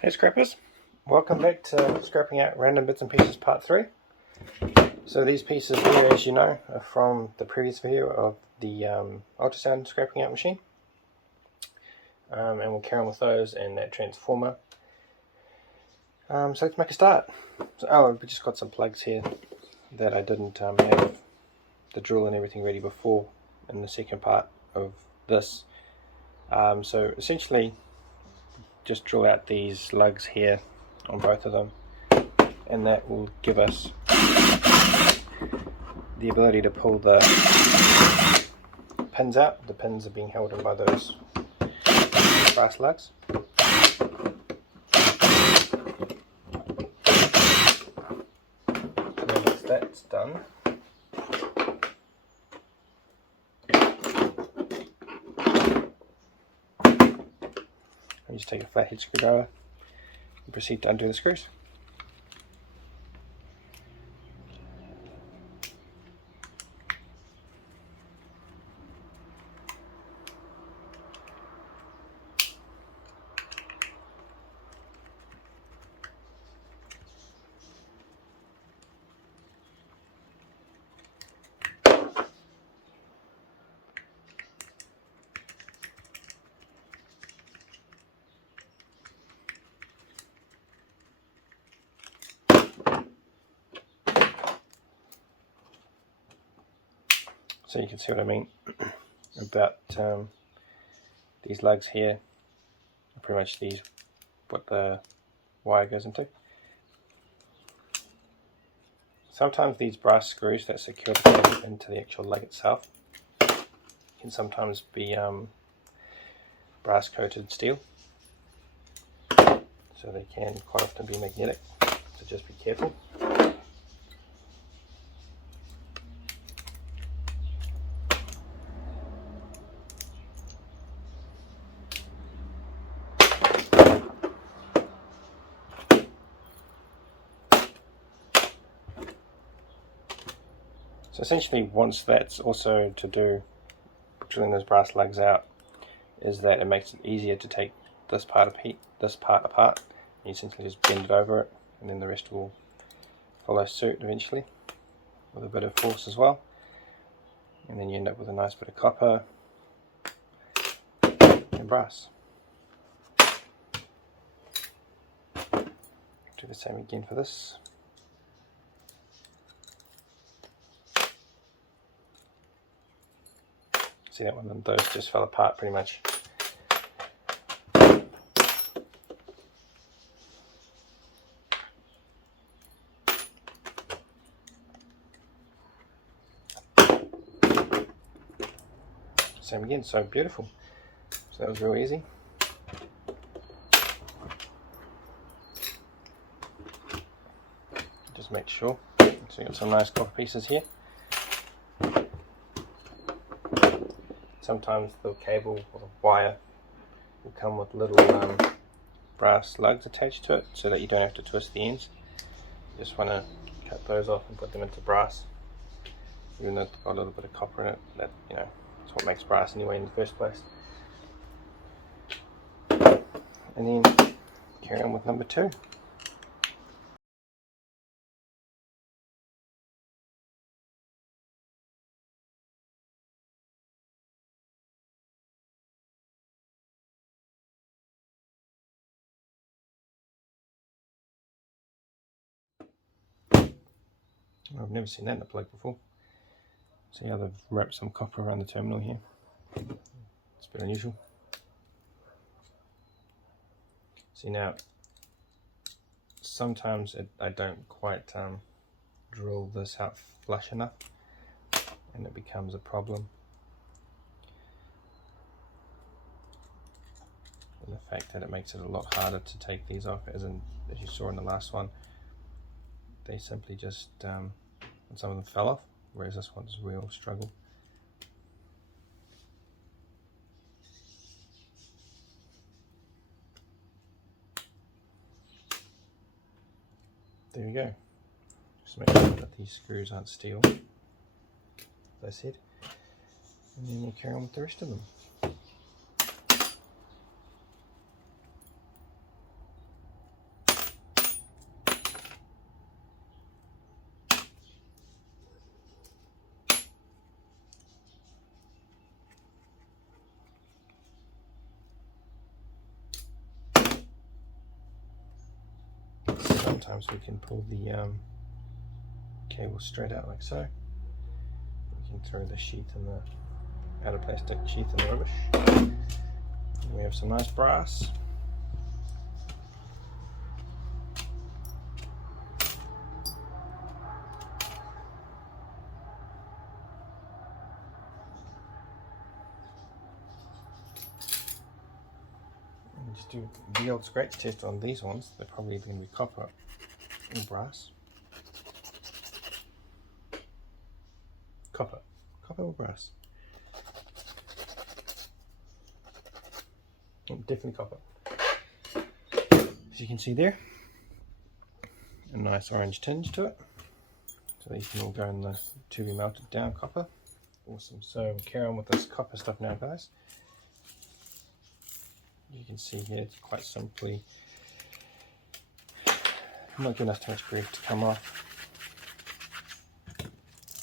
Hey scrappers, welcome back to Scrapping Out Random Bits and Pieces Part 3. So these pieces here, as you know, are from the previous video of the ultrasound scrapping out machine. And we'll carry on with those and that transformer. So let's make a start. We just got some plugs here that I didn't have the drill and everything ready before in the second part of this. So essentially, just drill out these lugs here on both of them, and that will give us the ability to pull the pins out. The pins are being held in by those brass lugs. And then once that's done, I just take a flathead screwdriver and proceed to undo the screws. So you can see what I mean about these lugs here. Pretty much these, what the wire goes into. Sometimes these brass screws that secure the cable into the actual lug itself can sometimes be brass coated steel, so they can quite often be magnetic, so just be careful. So essentially, once that's also to do drilling those brass lugs out, is that it makes it easier to take this part apart. You essentially just bend it over it, and then the rest will follow suit eventually with a bit of force as well. And then you end up with a nice bit of copper and brass. Do the same again for this. See that one, those just fell apart pretty much. Same again, so beautiful. So that was real easy. Just make sure. So you got some nice copper pieces here. Sometimes the cable or the wire will come with little brass lugs attached to it, so that you don't have to twist the ends. You just want to cut those off and put them into brass. Even though it's got a little bit of copper in it, that, you know, that's what makes brass anyway in the first place. And then carry on with number 2. I've never seen that in a plug before. See how they've wrapped some copper around the terminal here. It's a bit unusual. See now, sometimes I don't quite drill this out flush enough, and it becomes a problem. And the fact that it makes it a lot harder to take these off, as you saw in the last one, they simply just some of them fell off, whereas this one's a real struggle. There you go. Just make sure that these screws aren't steel, as I said, and then we'll carry on with the rest of them. sometimes we can pull the cable straight out like so. We can throw the sheath in the outer plastic sheath in the rubbish. And we have some nice brass. And just do the old scratch test on these ones. They're probably going to be copper or brass. Copper or brass? Oh, definitely copper. As you can see there, a nice orange tinge to it. So these can all go in the to be melted down copper. Awesome. So we'll carry on with this copper stuff now, guys. You can see here it's quite simply, I'm not giving us too much grief to come off.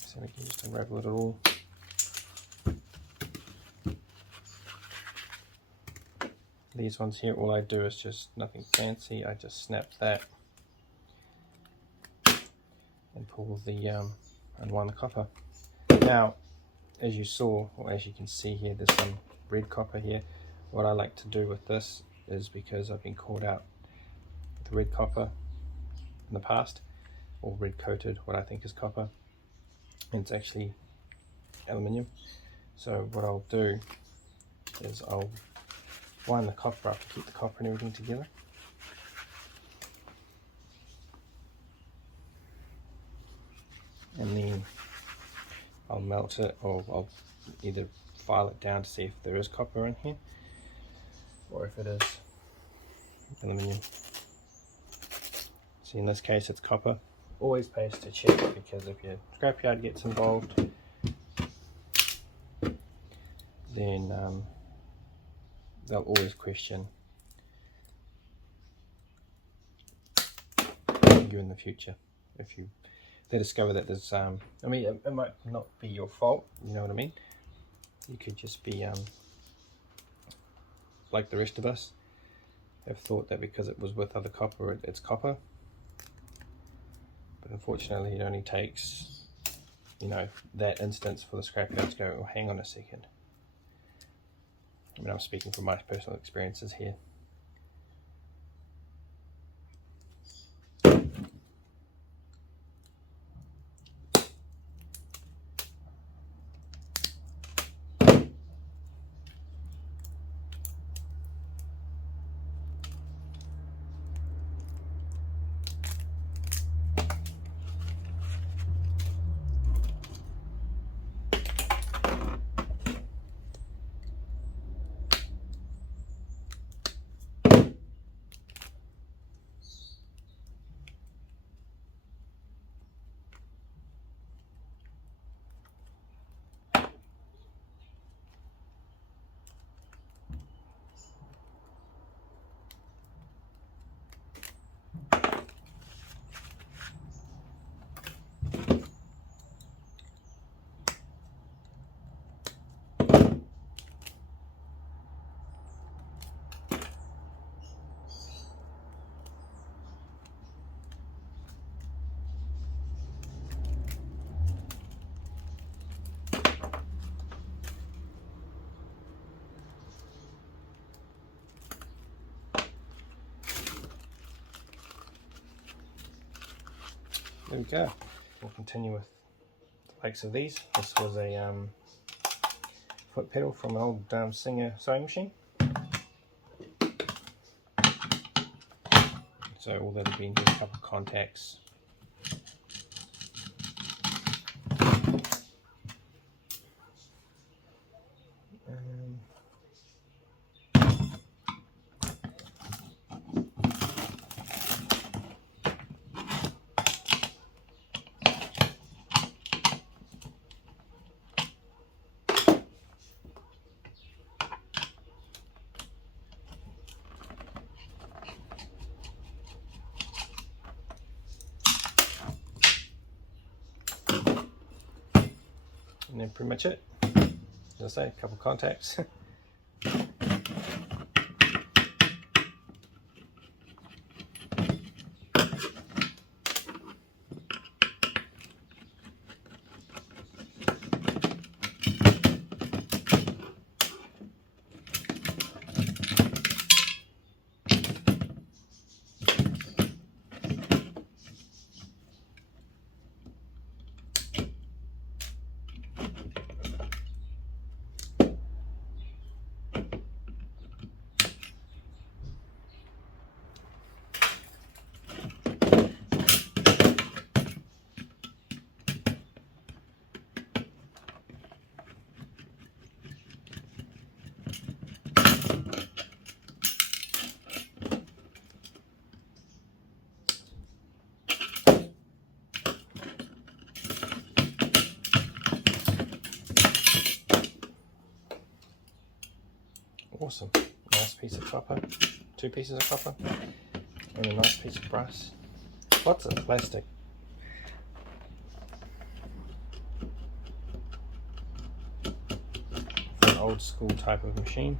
So we can just unravel it all. These ones here, all I do is just nothing fancy. I just snap that and pull the unwind the copper. Now, as you saw, or as you can see here, there's some red copper here. What I like to do with this is, because I've been caught out with red copper in the past, or red coated, what I think is copper, and it's actually aluminium. So what I'll do is I'll wind the copper up to keep the copper and everything together. And then I'll melt it, or I'll either file it down to see if there is copper in here, or if it is aluminium. See, in this case it's copper. Always pays to check, because if your scrapyard gets involved, then they'll always question you in the future if they discover that there's I mean, it might not be your fault, you know what I mean. You could just be like the rest of us, have thought that because it was with other copper, it's copper. But unfortunately, it only takes, you know, that instance for the scrapyard to go, oh, hang on a second. I mean, I'm speaking from my personal experiences here. There we go. We'll continue with the likes of these. This was a foot pedal from an old Singer sewing machine. So all that have been here, a couple of contacts. And then pretty much it. As I say, a couple contacts. Awesome. Nice piece of copper. 2 pieces of copper. And a nice piece of brass. Lots of plastic. For an old school type of machine.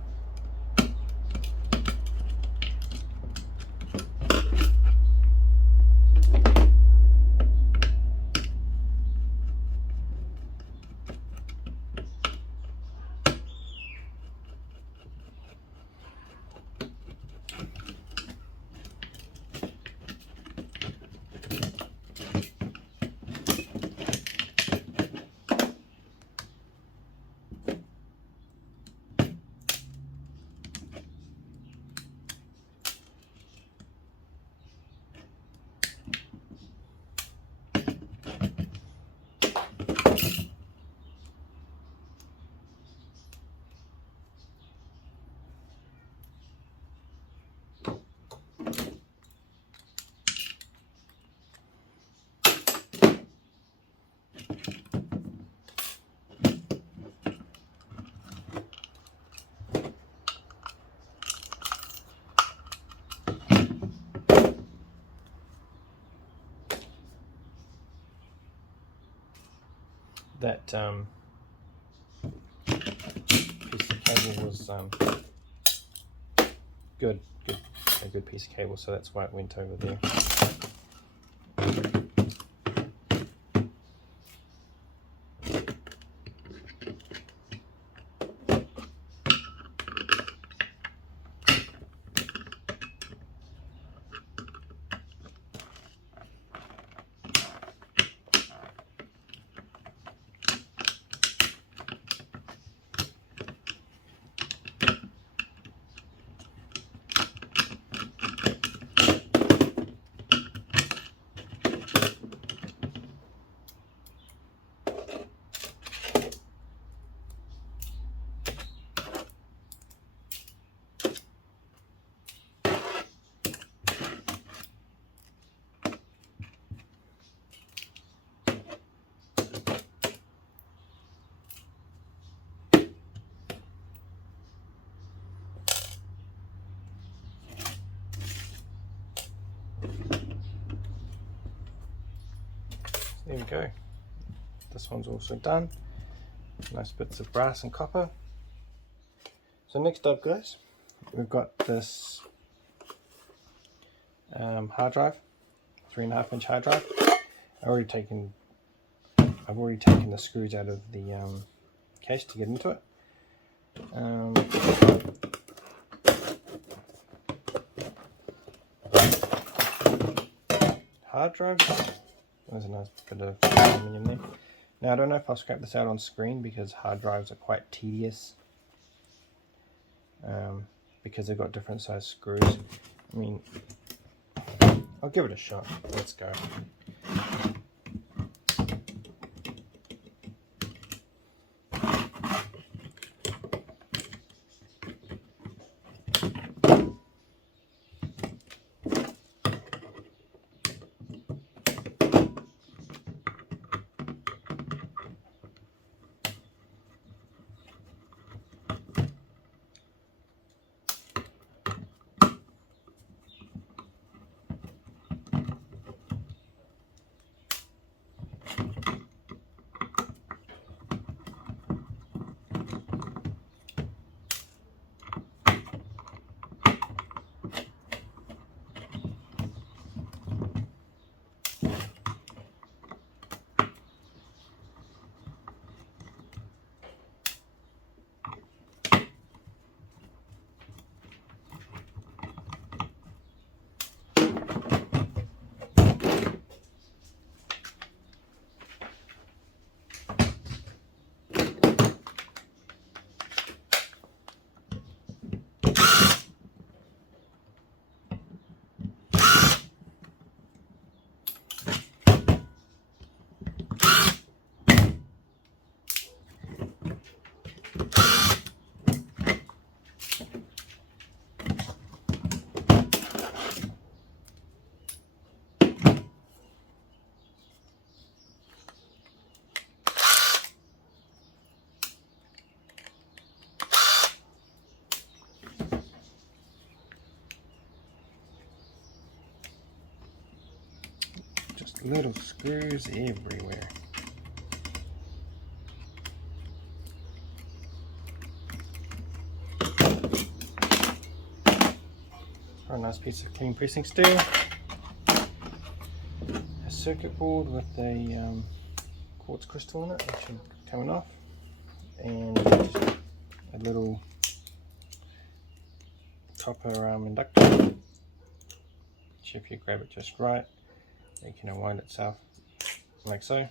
That piece of cable was a good piece of cable, so that's why it went over there. There we go. This one's also done. Nice bits of brass and copper. So next up, guys, we've got this hard drive, 3.5 inch hard drive. I've already taken the screws out of the case to get into it. Hard drive. There's a nice bit of aluminium there. Now I don't know if I'll scrap this out on screen because hard drives are quite tedious. Because they've got different size screws. I mean, I'll give it a shot. Let's go. little screws everywhere. A nice piece of clean pressing steel, a circuit board with a quartz crystal in it, which is coming off, and a little copper inductor, which if you grab it just right, it can unwind itself like so.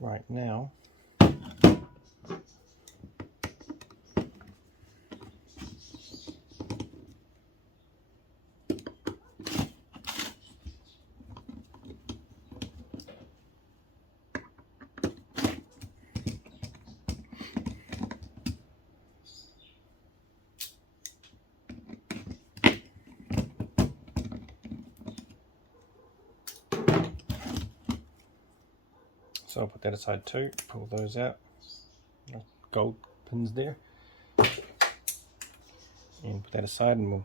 Right now, so I'll put that aside too, pull those out, gold pins there, and put that aside, and we'll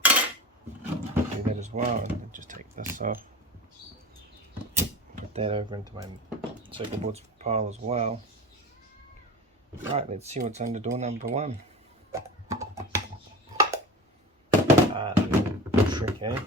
do that as well. And then just take this off, put that over into my circuit boards pile as well. Right, let's see what's under door number 1. Little trick, eh?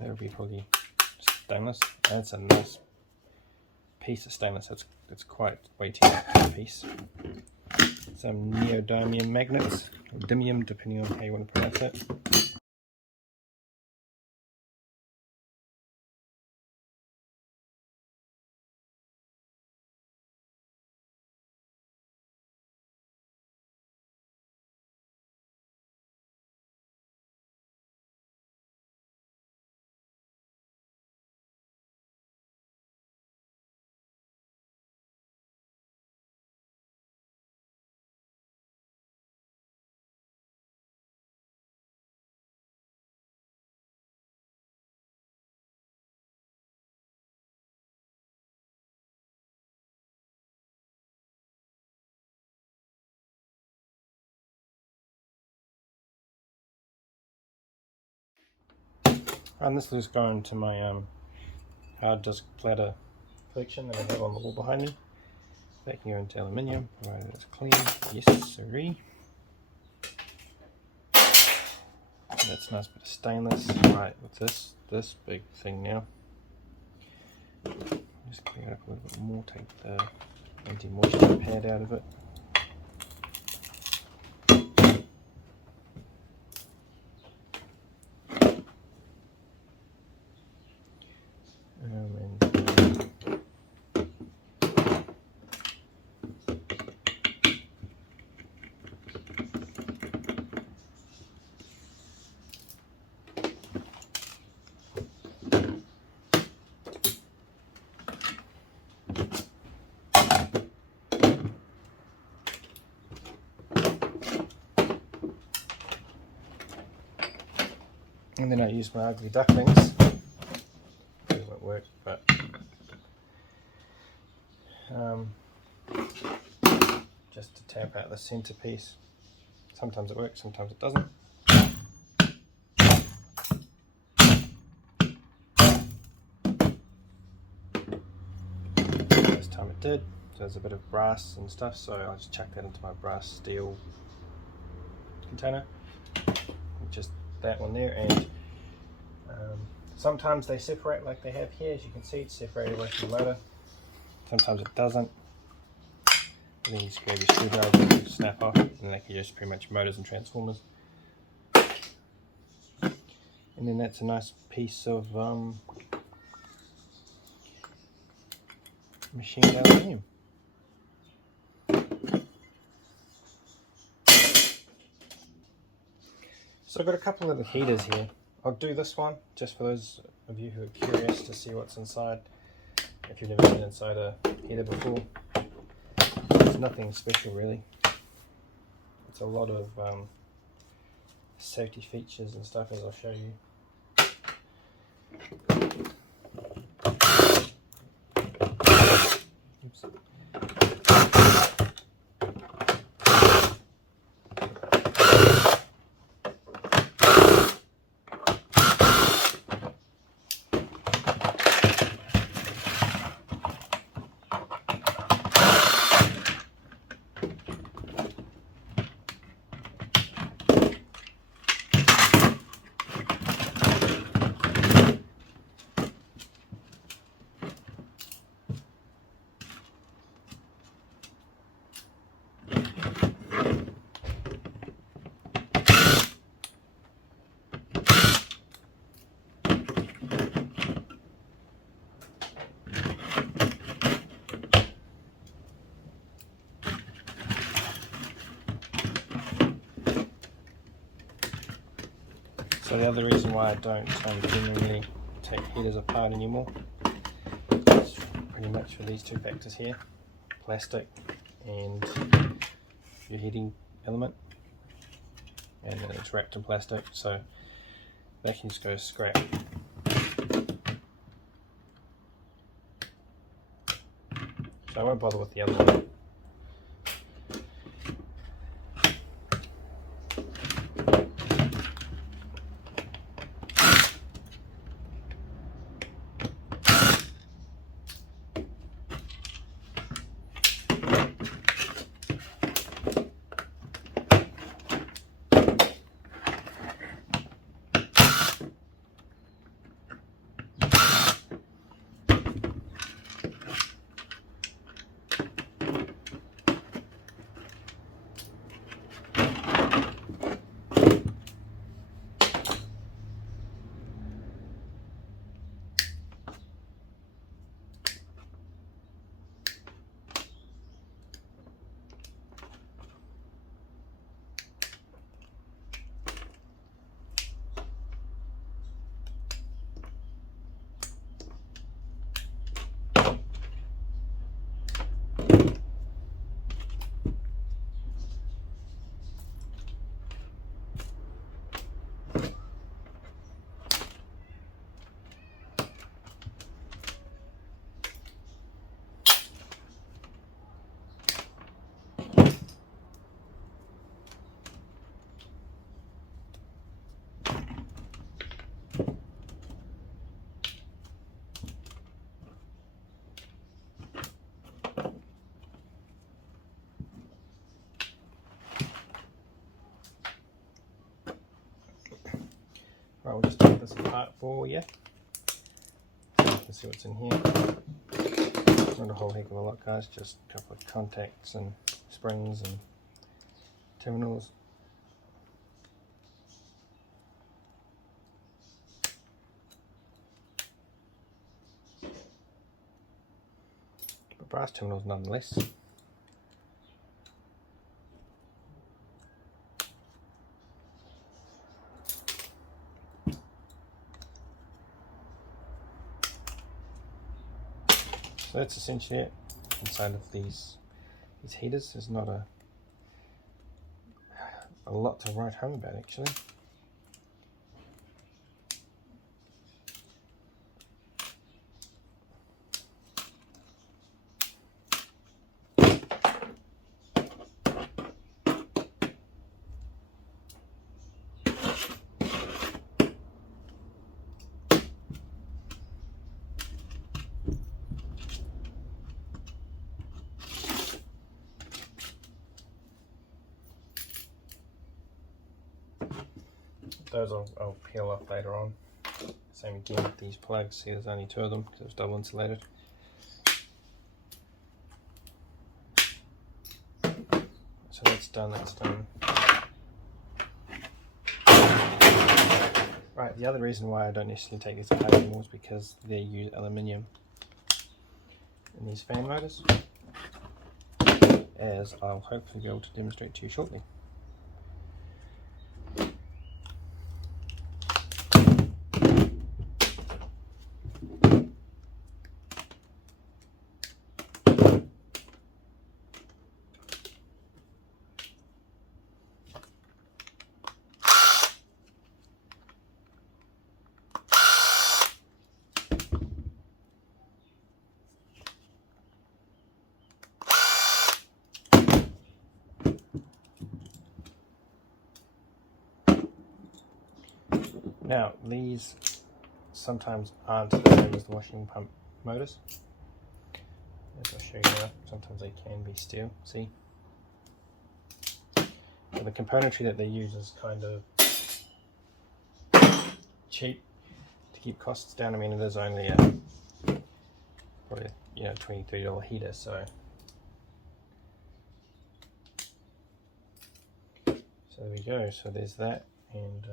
That'll be probably stainless. That's a nice piece of stainless. It's quite weighty piece. Some neodymium magnets, or dymium, depending on how you want to pronounce it. And this is going to my hard disk platter collection that I have on the wall behind me. That can go into aluminium, provided it's clean. Yes, sirree. That's a nice bit of stainless. Right, with this big thing now. Just clear it up a little bit more, take the anti-moisture pad out of it. And then I use my ugly ducklings. It won't work, but just to tap out the centerpiece. Sometimes it works, sometimes it doesn't. This time it did. So there's a bit of brass and stuff, so I just chuck that into my brass steel container. Just that one there, and sometimes they separate like they have here. As you can see, it's separated away from the motor. Sometimes it doesn't. And then you just grab your screwdriver and snap off, and they can use pretty much motors and transformers. And then that's a nice piece of machined aluminium. So I've got a couple of the heaters here. I'll do this one just for those of you who are curious to see what's inside. If you've never been inside a heater before, there's nothing special really. It's a lot of safety features and stuff, as I'll show you. Oops. So the other reason why I don't genuinely take heaters apart anymore is pretty much for these two factors here, plastic and your heating element, and then it's wrapped in plastic, so they can just go scrap. So I won't bother with the other one. Right, we'll just take this apart for you so you can see what's in here. Not a whole heck of a lot, guys, just a couple of contacts and springs and terminals. But brass terminals nonetheless. So that's essentially it inside of these heaters. There's not a lot to write home about, actually. Those I'll peel off later on. Same again with these plugs. See, there's only two of them because it was double insulated. So that's done, that's done. Right, the other reason why I don't necessarily take these apart anymore is because they use aluminium. in these fan motors, as I'll hopefully be able to demonstrate to you shortly. Now, these sometimes aren't the same as the washing pump motors. As I'll show you now, sometimes they can be steel, see? So the componentry that they use is kind of cheap to keep costs down. I mean, it is only a probably $20–30 heater, so there we go. So there's that, and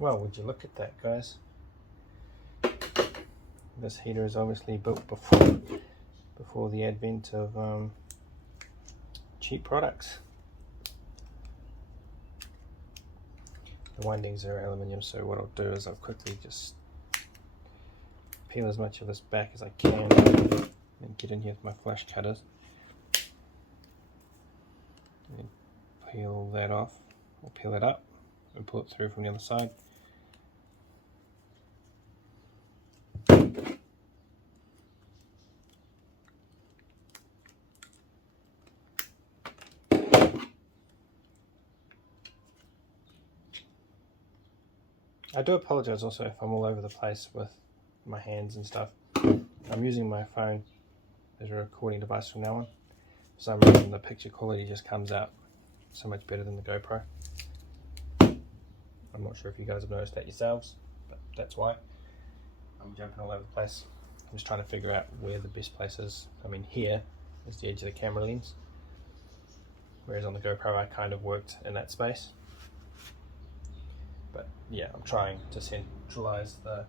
well, would you look at that, guys? This heater is obviously built before the advent of cheap products. The windings are aluminium, so what I'll do is I'll quickly just peel as much of this back as I can and get in here with my flash cutters and peel that off, or peel it up and pull it through from the other side. I do apologize also if I'm all over the place with my hands and stuff. I'm using my phone as a recording device from now on. For some reason the picture quality just comes out so much better than the GoPro. I'm not sure if you guys have noticed that yourselves, but that's why. I'm jumping all over the place. I'm just trying to figure out where the best place is. I mean, here is the edge of the camera lens, whereas on the GoPro I kind of worked in that space. But yeah, I'm trying to centralize the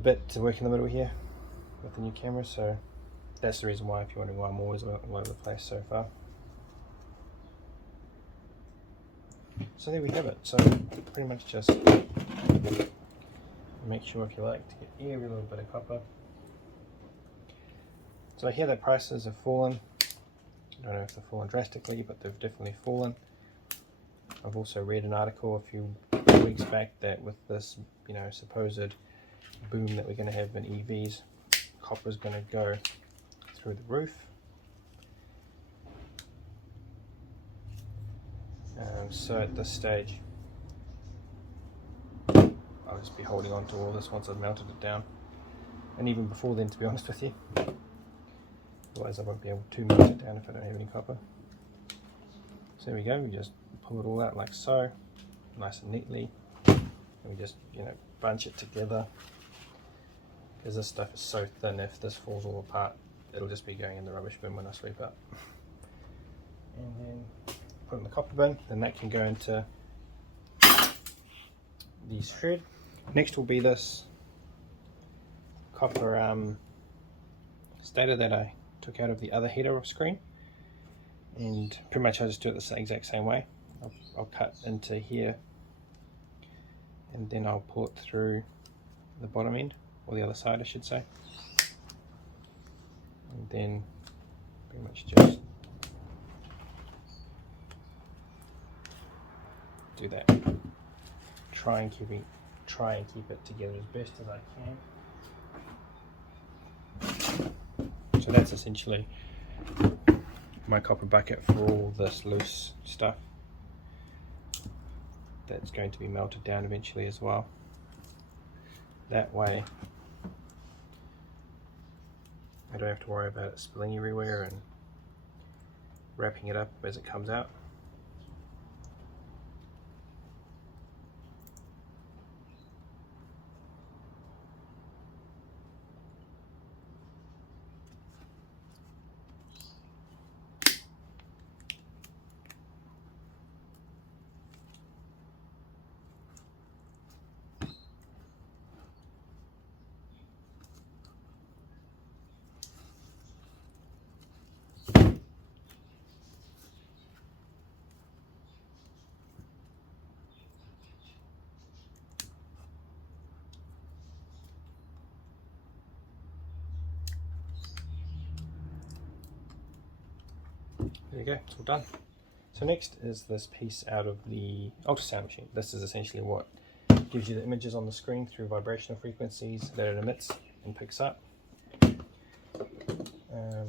bit to work in the middle here with the new camera, so that's the reason why, if you're wondering why I'm always all over the place so far. So there we have it. So pretty much just make sure, if you like, to get every little bit of copper. So I hear that prices have fallen. I don't know if they've fallen drastically, but they've definitely fallen. I've also read an article a few weeks back that with this, supposed boom that we're going to have in EVs, copper is going to go through the roof. So at this stage, I'll just be holding on to all this once I've melted it down, and even before then, to be honest with you. Otherwise I won't be able to melt it down if I don't have any copper. So there we go, we just pull it all out like so, nice and neatly, and we just bunch it together, because this stuff is so thin, if this falls all apart it'll just be going in the rubbish bin when I sweep up. And then put it in the copper bin, then that can go into the shred. Next will be this copper stator that I took out of the other heater screen, and pretty much I just do it the exact same way. I'll cut into here, and then I'll pull it through the bottom end, or the other side I should say, and then pretty much just do that. Try and keep it together as best as I can. So that's essentially my copper bucket for all this loose stuff that's going to be melted down eventually as well. That way I don't have to worry about it spilling everywhere, and wrapping it up as it comes out. There you go, it's all done. So next is this piece out of the ultrasound machine. This is essentially what gives you the images on the screen through vibrational frequencies that it emits and picks up.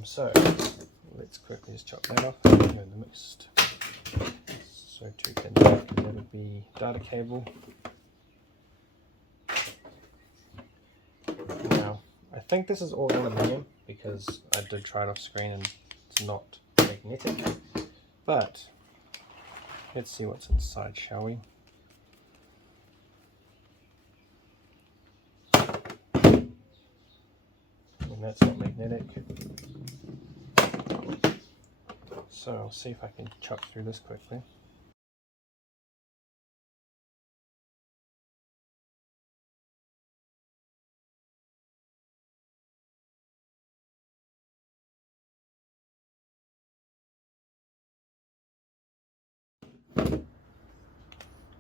So let's quickly just chop that off. The mixed, so too thin. That would be data cable. Now I think this is all aluminium because I did try it off screen and it's not magnetic. But let's see what's inside, shall we? And that's not magnetic. So I'll see if I can chop through this quickly.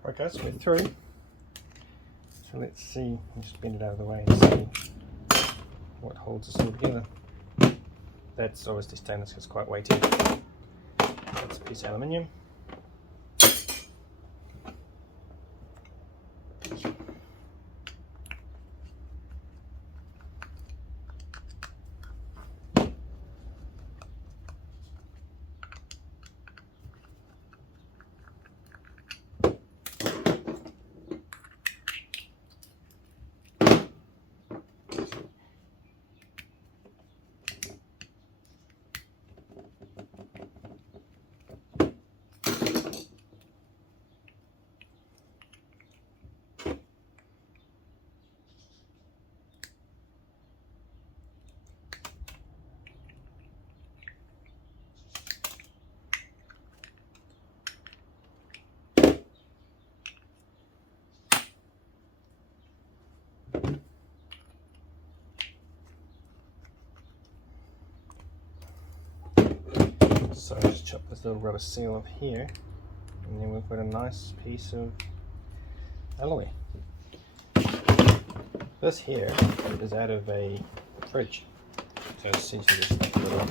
Right guys, we're through. So let's see, I'll just bend it out of the way and see what holds us all together. That's obviously stainless because it's quite weighty. That's a piece of aluminium. So I'll just chop this little rubber seal off here, and then we've got a nice piece of alloy. This here is out of a fridge, so it's essentially just like a little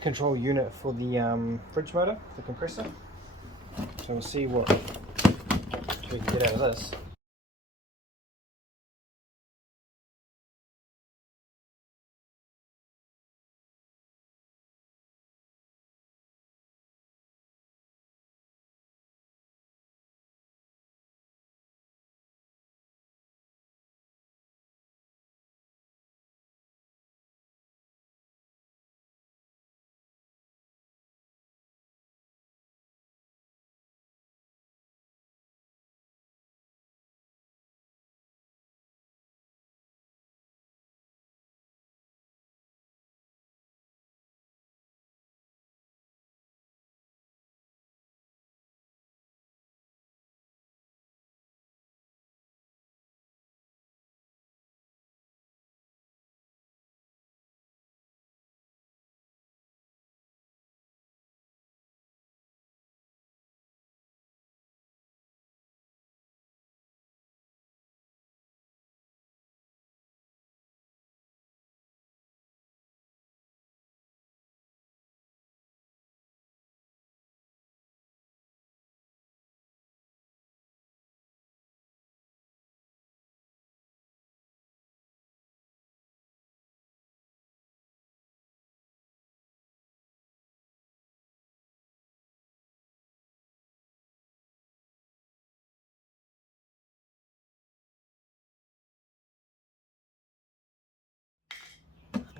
control unit for the fridge motor, the compressor. So we'll see what we can get out of this.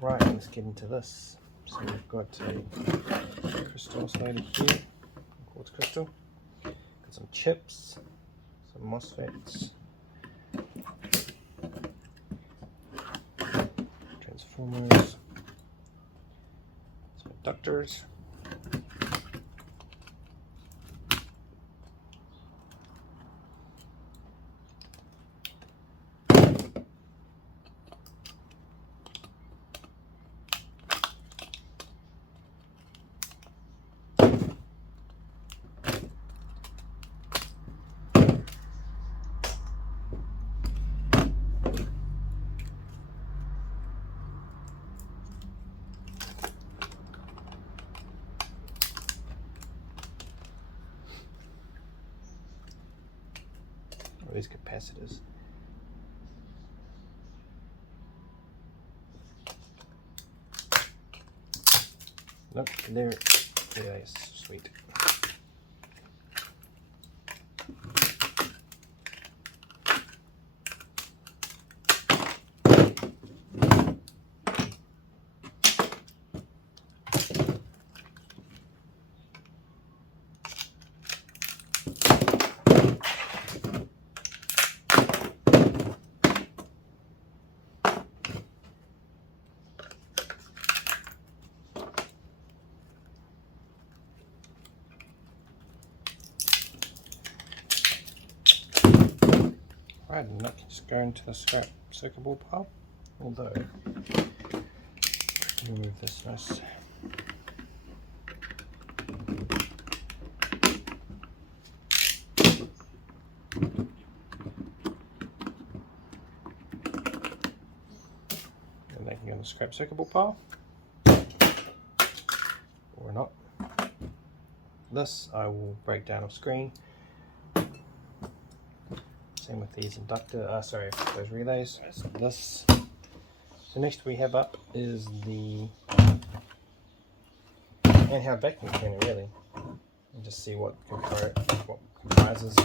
Right, let's get into this. So we've got a crystal oscillator here, quartz crystal. Got some chips, some MOSFETs, transformers, some inductors. These capacitors. Look, there it is. Sweet. Right, and that can just go into the scrap circuit board pile. Although, remove this nice. And they can go in the scrap circuit board pile. Or not. This I will break down off screen. Same with these those relays. So this. So next we have up is the handheld vacuum cleaner, really, and just see what comprises.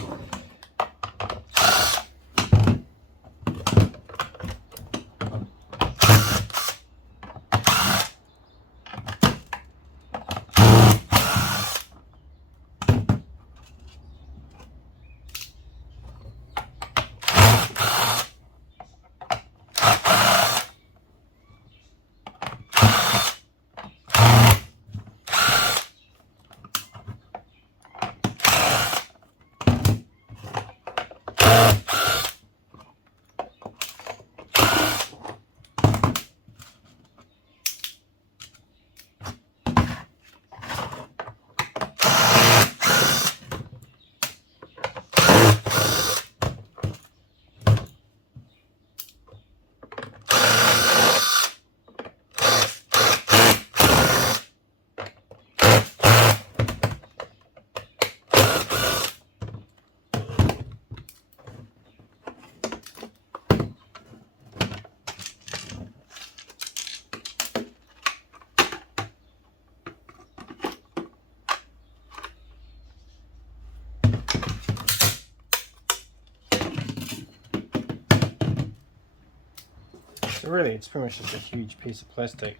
So really, it's pretty much just a huge piece of plastic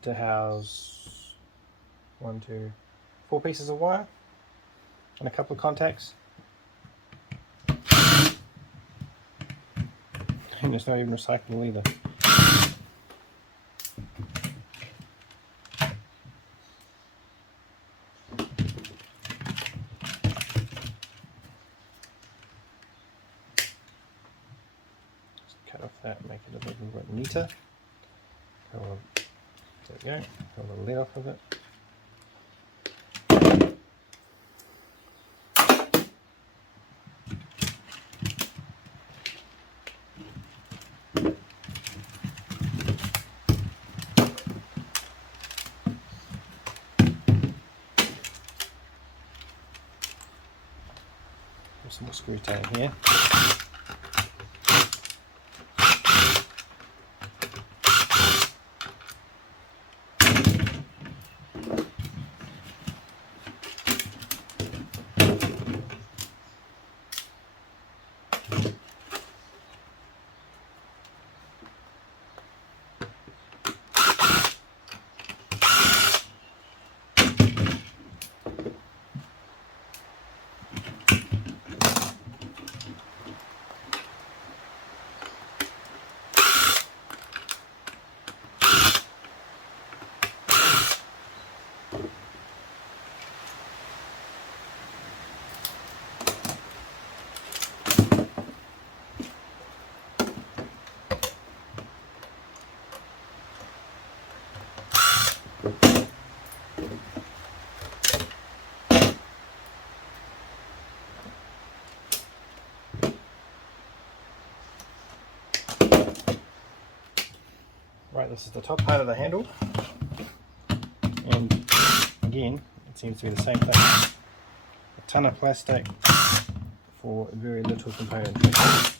to house 4 pieces of wire and a couple of contacts. And it's not even recyclable either. Cut off that, make it a little bit neater. There we go, pull the lid off of it. There's some more screws down here. Right, this is the top part of the handle, and again it seems to be the same thing. A ton of plastic for very little componentry.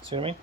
See what I mean?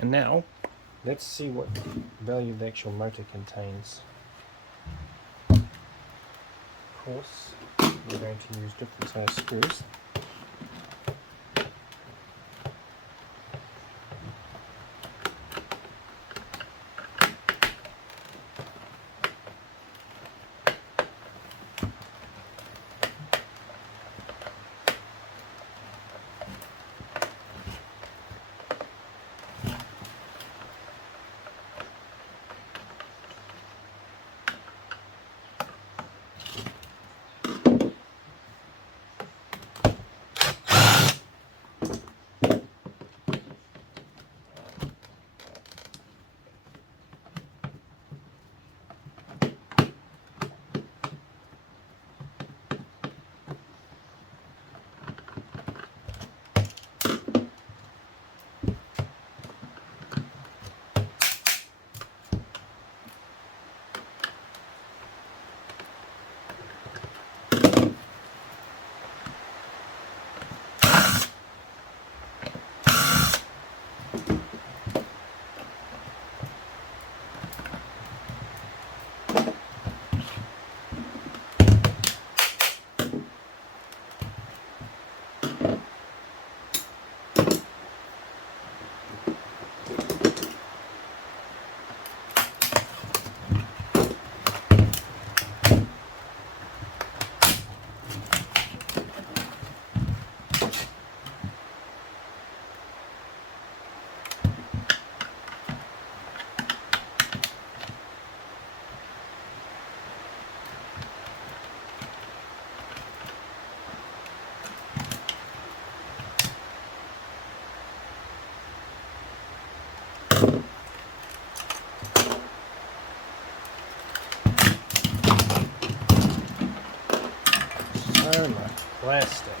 And now, let's see what value the actual motor contains. Of course, we're going to use different size screws. So much plastic.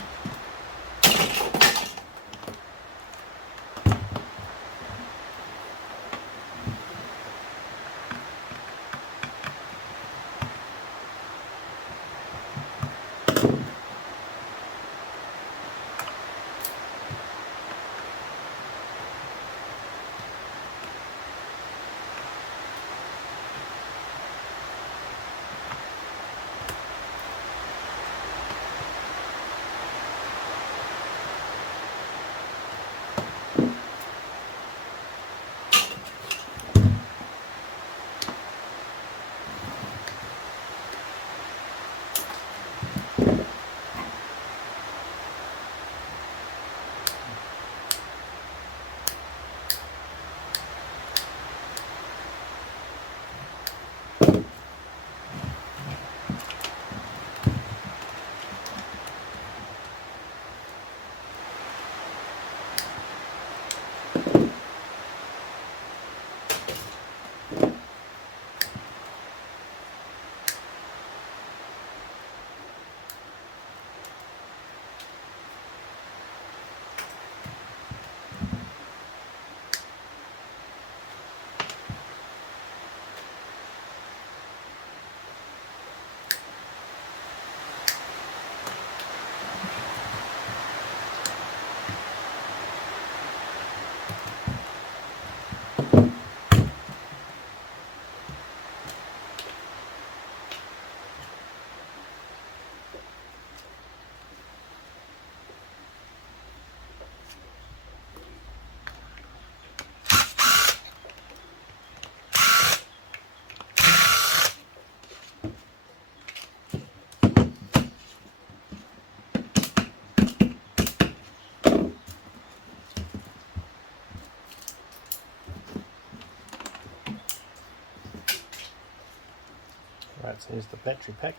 Right, so here's the battery pack.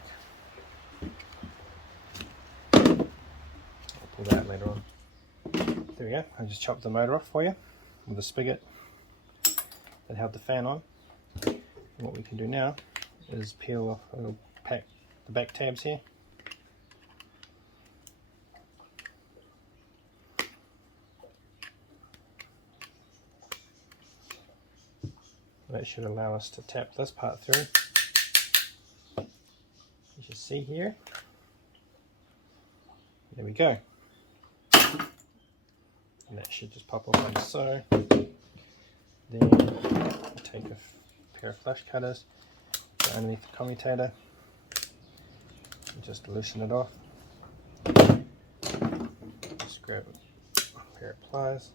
I'll pull that out later on. There we go, I just chopped the motor off for you with a spigot that held the fan on. And what we can do now is peel off a little pack, the back tabs here. That should allow us to tap this part through. As you see here, there we go. And that should just pop off like so. Then take a pair of flush cutters, go underneath the commutator, and just loosen it off. Just grab a pair of pliers.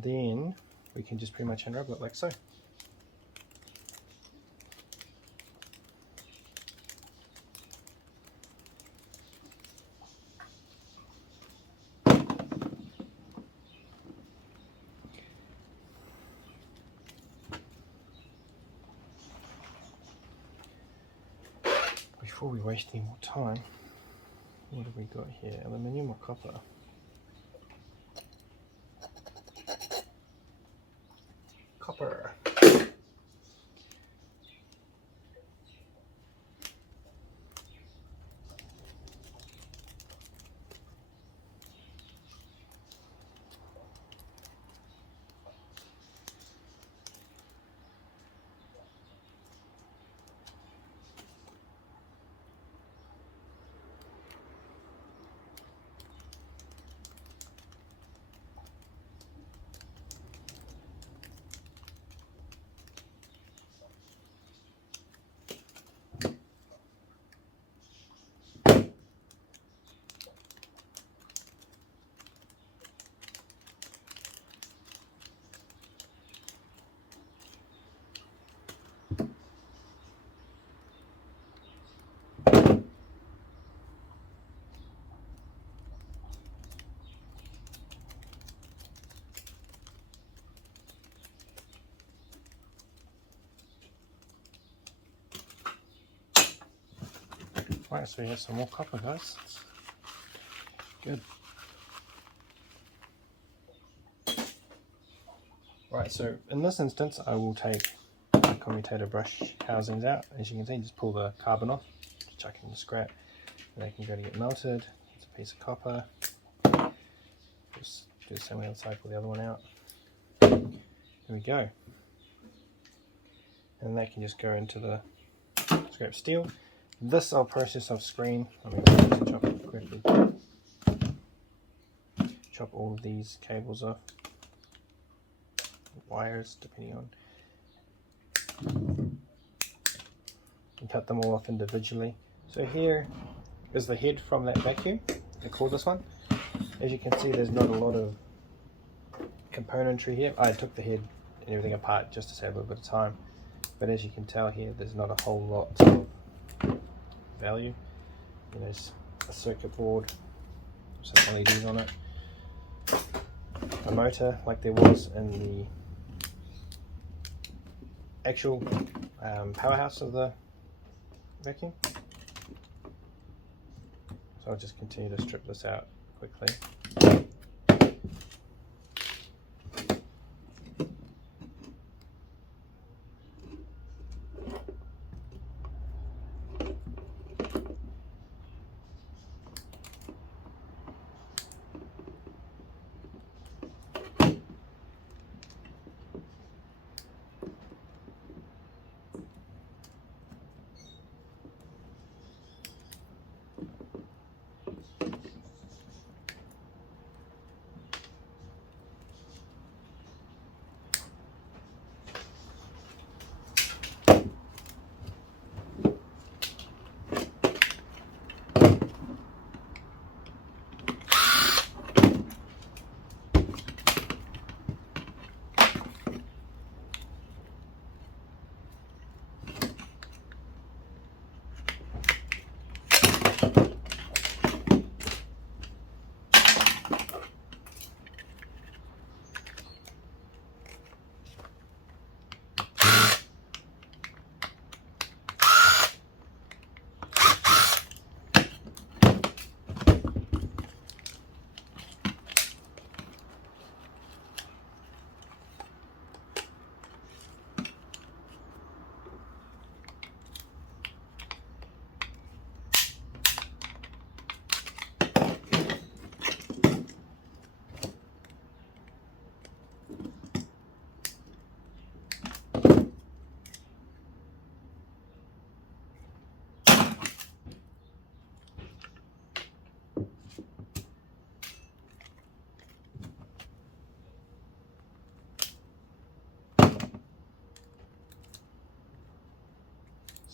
Then we can just pretty much unravel it like so. Before we waste any more time, what have we got here? Aluminium or copper? Copper. Right, so we have some more copper, guys. Good. Right, so in this instance I will take the commutator brush housings out. As you can see, just pull the carbon off, just chuck it in the scrap, and they can go to get melted. It's a piece of copper. Just do the same on the other side, pull the other one out. There we go. And that can just go into the scrap steel. This I'll process off screen. I'm going to chop it quickly. Chop all of these cables off, wires depending on, and cut them all off individually. So here is the head from that vacuum, the cordless one. As you can see, there's not a lot of componentry here. I took the head and everything apart just to save a little bit of time, but as you can tell here, there's not a whole lot of value. There's a circuit board, some LEDs on it, a motor like there was in the actual powerhouse of the vacuum. So I'll just continue to strip this out quickly.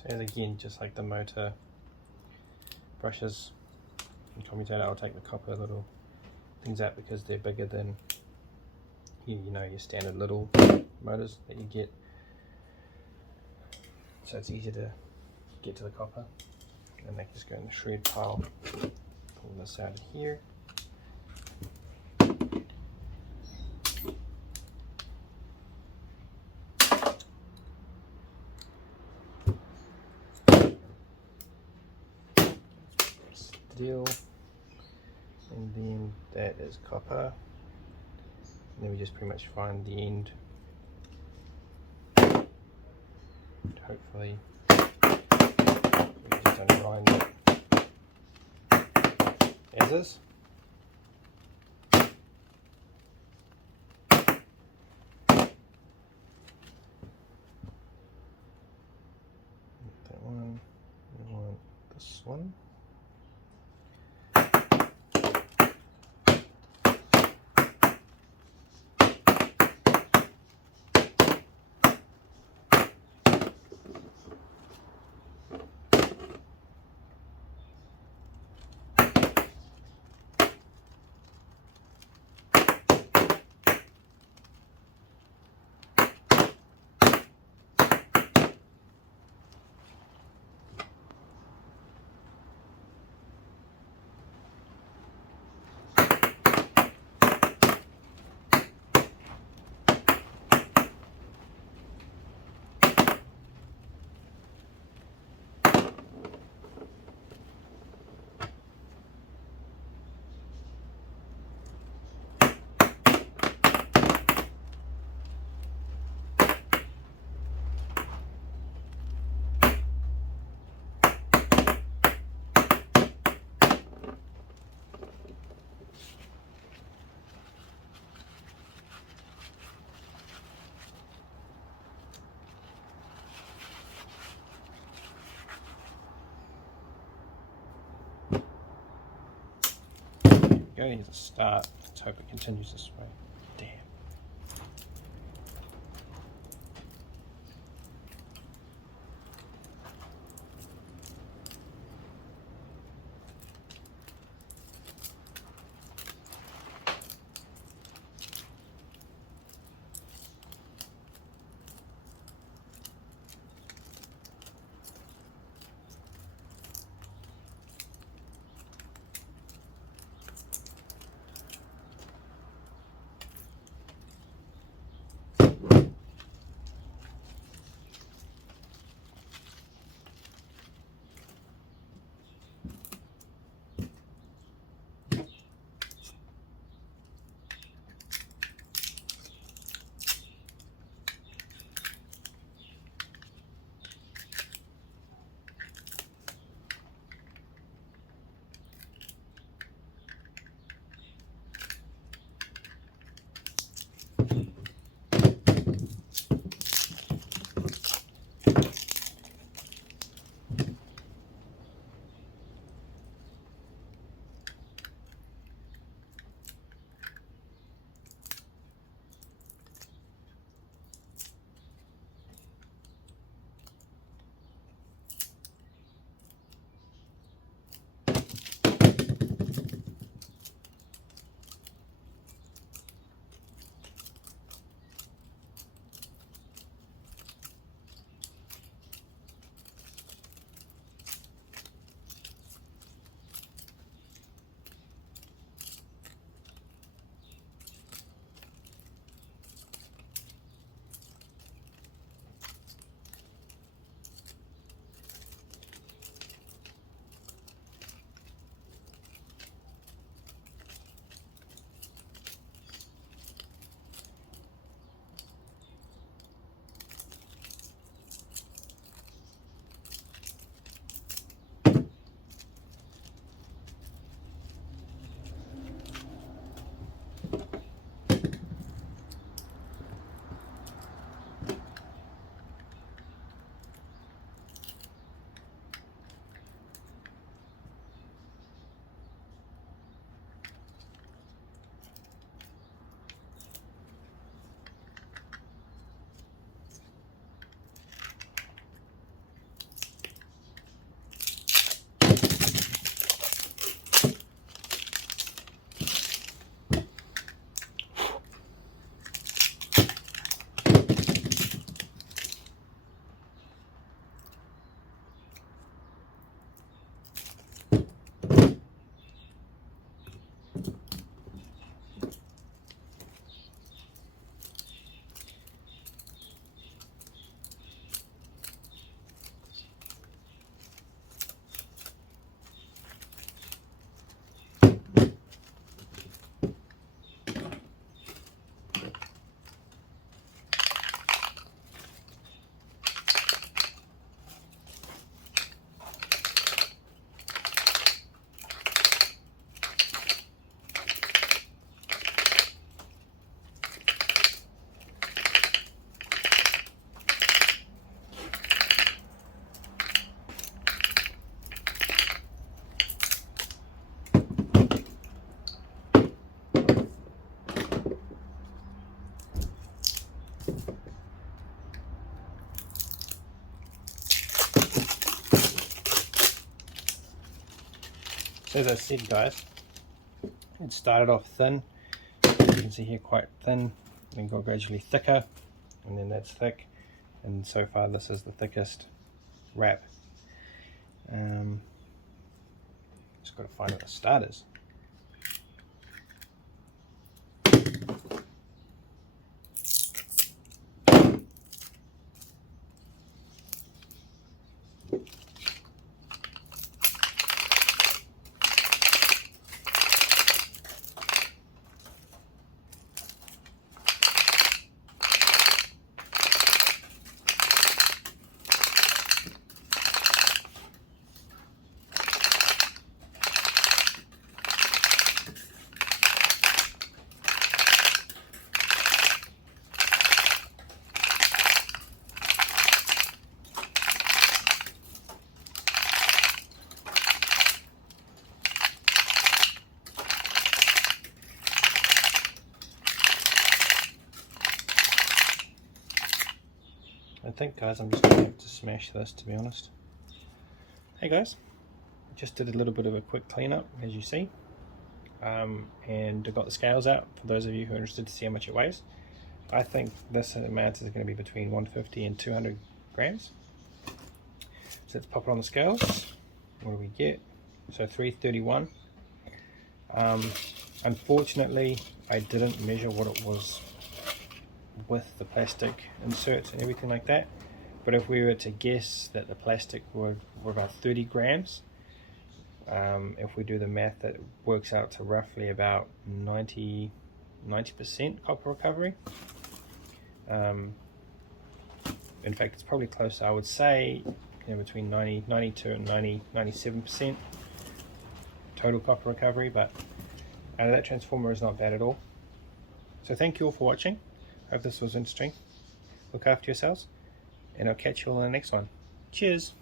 And again, just like the motor brushes and commutator, I'll take the copper little things out because they're bigger than you know your standard little motors that you get. So it's easier to get to the copper, and they just go in the shred pile. Pull this out of here. Steel, and then that is copper. And then we just pretty much find the end. Hopefully, we just unwind it as is. That one, we want this one. Go, here's a start. Let's hope it continues this way. Damn. So as I said, guys, it started off thin. You can see here quite thin, then got gradually thicker, and then that's thick, and so far this is the thickest wrap. Just got to find what the start is. I think, guys, I'm just going to have to smash this, to be honest. Hey guys, just did a little bit of a quick cleanup, as you see, and I got the scales out for those of you who are interested to see how much it weighs. I think this amount is going to be between 150 and 200 grams. So let's pop it on the scales. What do we get? So 331. Unfortunately, I didn't measure what it was with the plastic inserts and everything like that, but if we were to guess that the plastic were about 30 grams, if we do the math, that works out to roughly about 90% copper recovery. In fact, it's probably closer, I would say, between 92 and 97% total copper recovery, but that transformer is not bad at all. So thank you all for watching. Hope this was interesting. Look after yourselves, and I'll catch you all in the next one. Cheers!